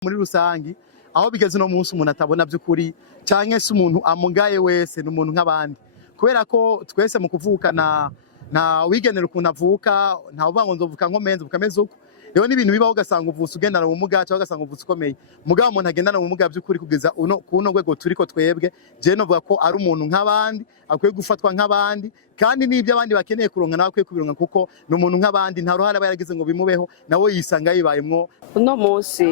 muri rusangi aho bigeze no munsi umuntu atabona by'ukuri canke se umuntu amugaye wese n'umuntu nk'abandi kubera ko twese mu kuvukana na wigenera ukuntu avuka nta uvuga ngo nzovuka nkomenze bukameze uko rero n'ibintu bibaho ugasanga uvusa ugendana ubumuga cyangwa ugasanga uvusa ukomeye mugabo umuntu agendana ubumuga by'ukuri kugeza kuno rwego turiko twebwe je novuga ko ari umuntu nk'abandi akwiye gufatwa nk'abandi kandi n'ibyo abandi bakeneye kuronka nawe akwiye kubironka kuko ni umuntu nk'abandi nta ruhare aba yaragize ngo bimubeho nawe yisanga yibayemwo. Uno munsi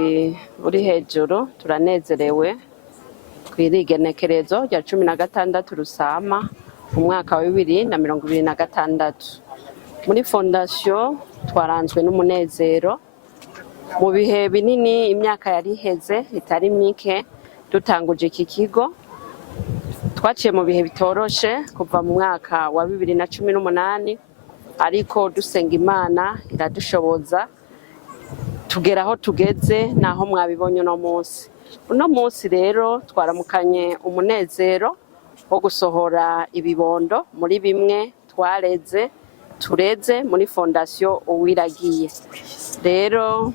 uri hejuru turanezerewe kwirigenekerezo rya 16 Rusama umwaka wa 2026 muri fondation twaranzwe n'umunezero mu bihe binini imyaka yari iheze itari mike dutanguje iki kigo twaciye mu bihe bitoroshe kuva mu mwaka wa 2018 ariko dusenga Imana iradushoboza tugera aho tugeze naho mwabibonye uno munsi rero twaramukanye umunezero wo gusohora ibibondo muri bimwe tureze muri fondation uwiragiye rero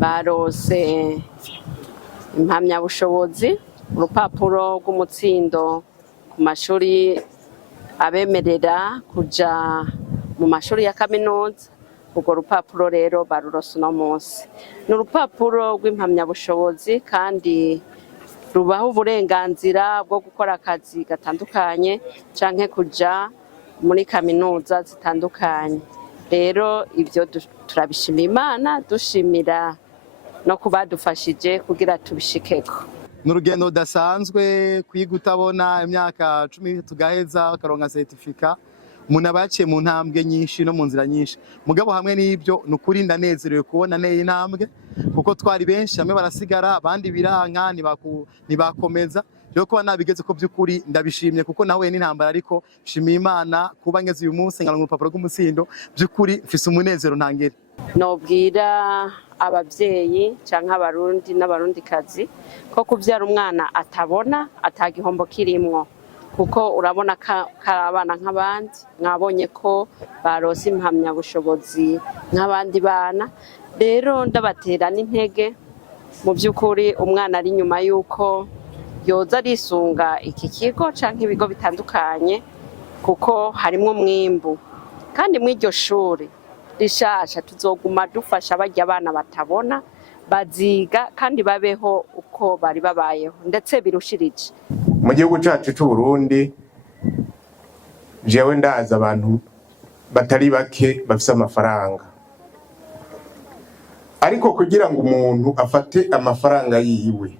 barose impamyabushobozi urupapuro rw'umutsindo ku mashuri abemerera kuja mu mashuri ya kaminuza. Urwo rupapuro rero barurose uno munsi ni urupapuro rw'impamyabushobozi kandi rubaho uburenganzira bwo gukora akazi gatandukanye canke kuja muri kaminuza zitandukanye. Rero ibyo turabishimira Imana dushimira no kubadufashije kugira tubishikeko. N'urugendo udasanzwe kwiga utabona imyaka 10 tugaheza karonka certificat umuntu abaciye mu ntambwe nyinshi no mu nzira nyinshi mugabo hamwe n'ibyo nukuri ndanezerewe kubona neye intambwe kuko twari benshi hamwe barasigara abandi biranka nibakomeza rero kuba nabigeze ko by'ukuri ndabishimye kuko nawe n'intambara ariko shimiye Imana kuba ngeze uyu munsi ngaronka urupapuro rw'umutsindo by'ukuri mfise umunezero ntangere. Nobwira abavyeyi canke abarundi n'abarundikazi ko kuvyara umwana atabona atagihombo kirimwo kuko urabona karabana nk'abandi mwabonye ko barose impamyabushobozi nk'abandi bana rero ndabatera n'intege mu by'ukuri umwana ari nyuma yuko yoza risunga iki kigo canke ibigo bitandukanye kuko harimo mwimbu kandi mw'iryo shuri rishasha tuzoguma dufasha barya abana batabona baziga kandi babeho uko bari babayeho ndetse birushirije. Mu gihugu cyacu cy'u Burundi jewe ndaza abantu batari bake bafise amafaranga ariko kugira ngo umuntu afate amafaranga yiwe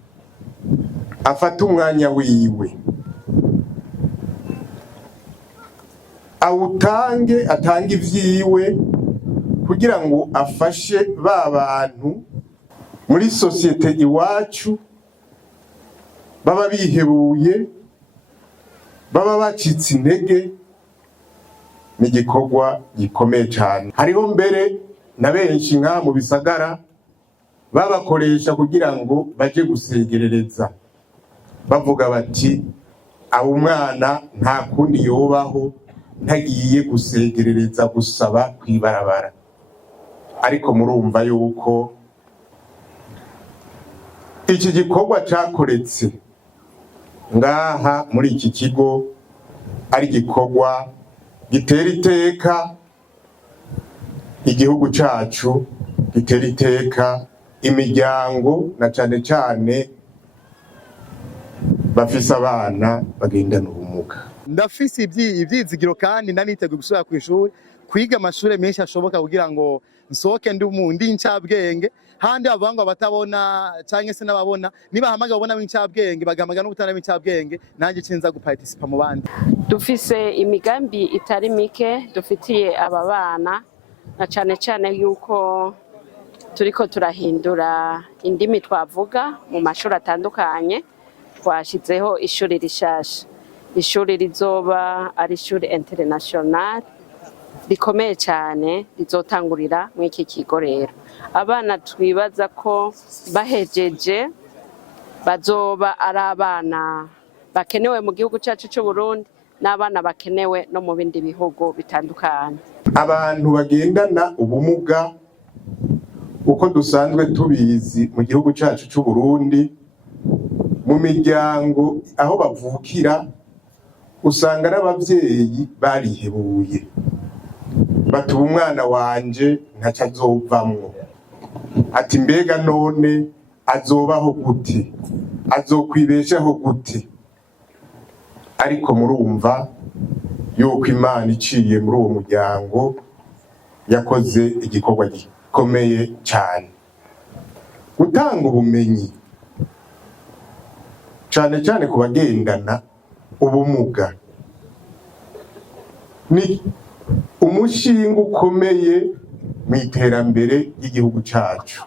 afate umwanya wiwe awutange atange ivyiwe kugira ngo afashe ba bantu muri societe iwacu baba bihebuye baba bacitse intege n'igikorwa gikomeye cyane. Hariho mbere na benshi nka mu bisagara babakoresha kugira ngo baje gusegerereza bavuga bati abo umwana nta kundi yobaho ntagiye gusegerereza gusaba kwibarabara ariko murumva yuko iki gikorwa cyakoretse ngaha muri iki kigo ari gikorwa gitera iteka igihugu cacu gitera iteka imiryango na cane cane bafise abana bagendana ubumuga. Ndafise ivyizigiro kandi ndaniteguye gusubira ku ishuri kwiga amashuri menshi ashoboka kugira ngo nsohoke ndi incabwenge handi abangwa batabona canke se n'ababona nibahamaga babona b'incabwenge bagamaga n'ubutana b'incabwenge nanje cinza guparticipa mu bandi. Dufise imigambi itari mike dufitiye aba bana na cane cane yuko turiko turahindura indimi twavuga mu mashuri atandukanye twashizeho ishuri rishasha ishuri rizoba ari ishuri international rikomeye cyane rizotangurira mu iki kigo rero abana twibaza ko bahejeje bazoba ari abana bakenewe mu gihugu cyacu cy'u Burundi n'abana bakenewe no mu bindi bihugu bitandukanye. Abantu bagendana ubumuga uko dusanzwe tubizi mu gihugu cyacu cy'u Burundi, mu miryango aho bavukira usanga n'abavyeyi barihebuye, batuba umwana wanje ntaco azovamwo, ati mbega none azobaho gute, azokwibeshaho gute? Ariko murumva yuko Imana iciye muri uwo muryango yakoze igikorwa gikomeye cyane, gutanga ubumenyi cyane cyane ku bagendana ubumuga. Ni umushinga ukomeye mu iterambere ry'igihugu cyacu.